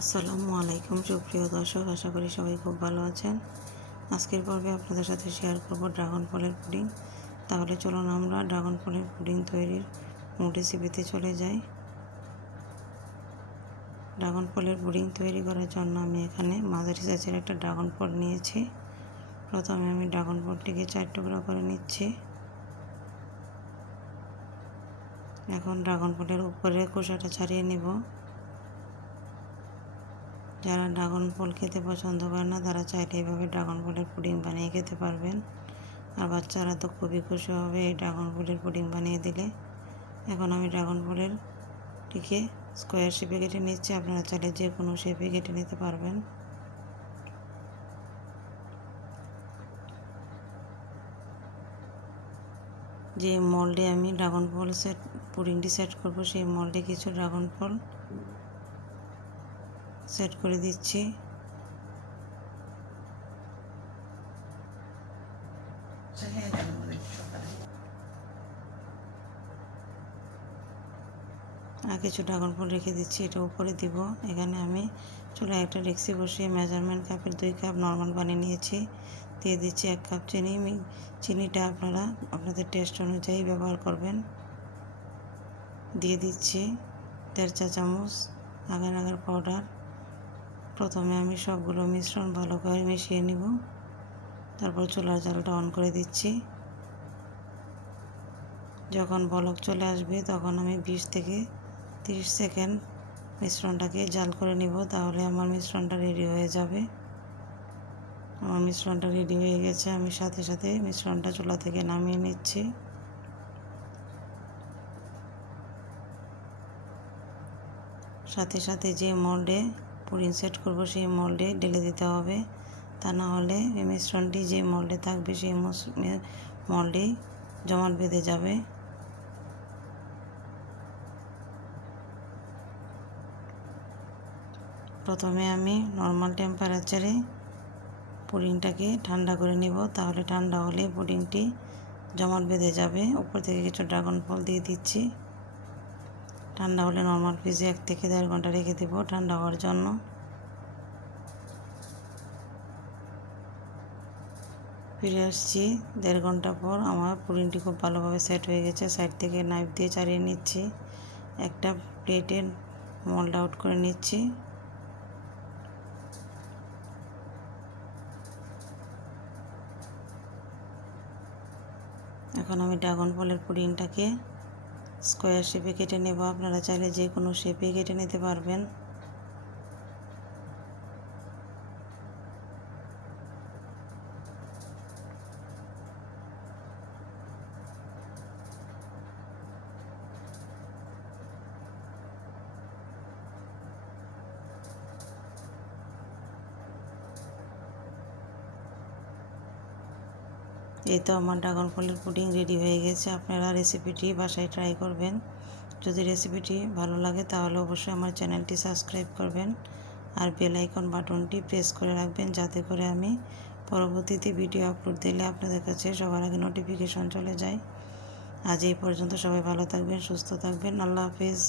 আসসালামু আলাইকুম, সুপ্রিয় দর্শক, আশা করি সবাই খুব ভালো আছেন। আজকের পর্বে আপনাদের সাথে শেয়ার করব ড্রাগন ফলের পুডিং। তাহলে চলুন আমরা ড্রাগন ফলের পুডিং তৈরির মূল রেসিপিতে চলে যাই। ড্রাগন ফলের পুডিং তৈরি করার জন্য আমি এখানে মাঝারি সাইজের একটা ড্রাগন ফল নিয়েছি। প্রথমে আমি ড্রাগন ফলটিকে চার টুকরা করে নিচ্ছি। এখন ড্রাগন ফলের উপরে খোসাটা ছাড়িয়ে নেব। যারা ড্রাগন ফল খেতে পছন্দ করে না, তারা চাইলে এইভাবে ড্রাগন ফলের পুডিং বানিয়ে খেতে পারবেন। আর বাচ্চারা তো খুবই খুশি হবে এই ড্রাগন ফলের পুডিং বানিয়ে দিলে। এখন আমি ড্রাগন ফলের টিকে স্কোয়ার শেপে কেটে নিচ্ছি, আপনারা চাইলে যে কোনো শেপে কেটে নিতে পারবেন। যে মল্ডে আমি ড্রাগন ফল সেট পুডিংটি সেট করব, সেই মল্ডে কিছু ড্রাগন ফল সেট করে দিচ্ছি। আর কিছু ড্রাগন ফল রেখে দিচ্ছি, এটা উপরে দিব। এখানে আমি চুলায় একটা ডেক্সি বসিয়ে মেজারমেন্ট কাপের দুই কাপ নর্মাল বানিয়ে নিয়েছি। দিয়ে দিচ্ছি এক কাপ চিনি। চিনিটা আপনারা আপনাদের টেস্ট অনুযায়ী ব্যবহার করবেন। দিয়ে দিচ্ছি দেড় চা চামচ আগার আগার পাউডার প্রথমে আমি সবগুলো মিশ্রণ ভালো করে মিশিয়ে নিব। তারপর চুলার জালটা অন করে দিচ্ছি। যখন বলক চলে আসবে, তখন আমি বিশ থেকে তিরিশ সেকেন্ড মিশ্রণটাকে জাল করে নিব, তাহলে আমার মিশ্রণটা রেডি হয়ে যাবে। আমার মিশ্রণটা রেডি হয়ে গেছে, আমি সাথে সাথে মিশ্রণটা চুলা থেকে নামিয়ে নিচ্ছি। সাথে সাথে যে মোল্ডে পুডিং সেট করব, সেই মোল্ডে ঢেলে দিতে হবে। তা না হলে মিশ্রণটি যে মোল্ডে থাকবে, সেই মোল্ডেই জমাট বেঁধে যাবে। প্রথমে আমি নর্মাল টেম্পারেচারে পুডিংটাকে ঠান্ডা করে নিব। তাহলে ঠান্ডা হলে পুডিংটি জমাট বেঁধে যাবে। উপর থেকে কিছু ড্রাগন ফল দিয়ে দিচ্ছি। ঠান্ডা হলে নর্মাল ফ্রিজে এক থেকে দেড় ঘণ্টা রেখে দেব ঠান্ডা হওয়ার জন্য। ফিরে আসছি দেড় ঘণ্টা পর। আমার পুডিংটি খুব ভালোভাবে সেট হয়ে গেছে। সাইড থেকে নাইফ দিয়ে চালিয়ে নিচ্ছি। একটা প্লেটে মোল্ড আউট করে নিচ্ছি। এখন আমি ড্রাগন ফলের পুডিংটাকে স্কোয়ার শেপে কেটে নেব। আপনারা চাইলে যে কোনো শেপে কেটে নিতে পারবেন। এই তো আমার ড্রাগন ফলের পুডিং রেডি হয়ে গেছে। আপনারা রেসিপিটি বাসায় ট্রাই করবেন। যদি রেসিপিটি ভালো লাগে তাহলে অবশ্যই আমার চ্যানেলটি সাবস্ক্রাইব করবেন। আর বেল আইকন বাটনটি প্রেস করে রাখবেন যাতে করে আমি পরবর্তীতে ভিডিও আপলোড দিলে আপনাদের কাছে সবার আগে নোটিফিকেশন চলে যায়। আজ এই পর্যন্ত সবাই ভালো থাকবেন, সুস্থ থাকবেন। আল্লাহ হাফিজ।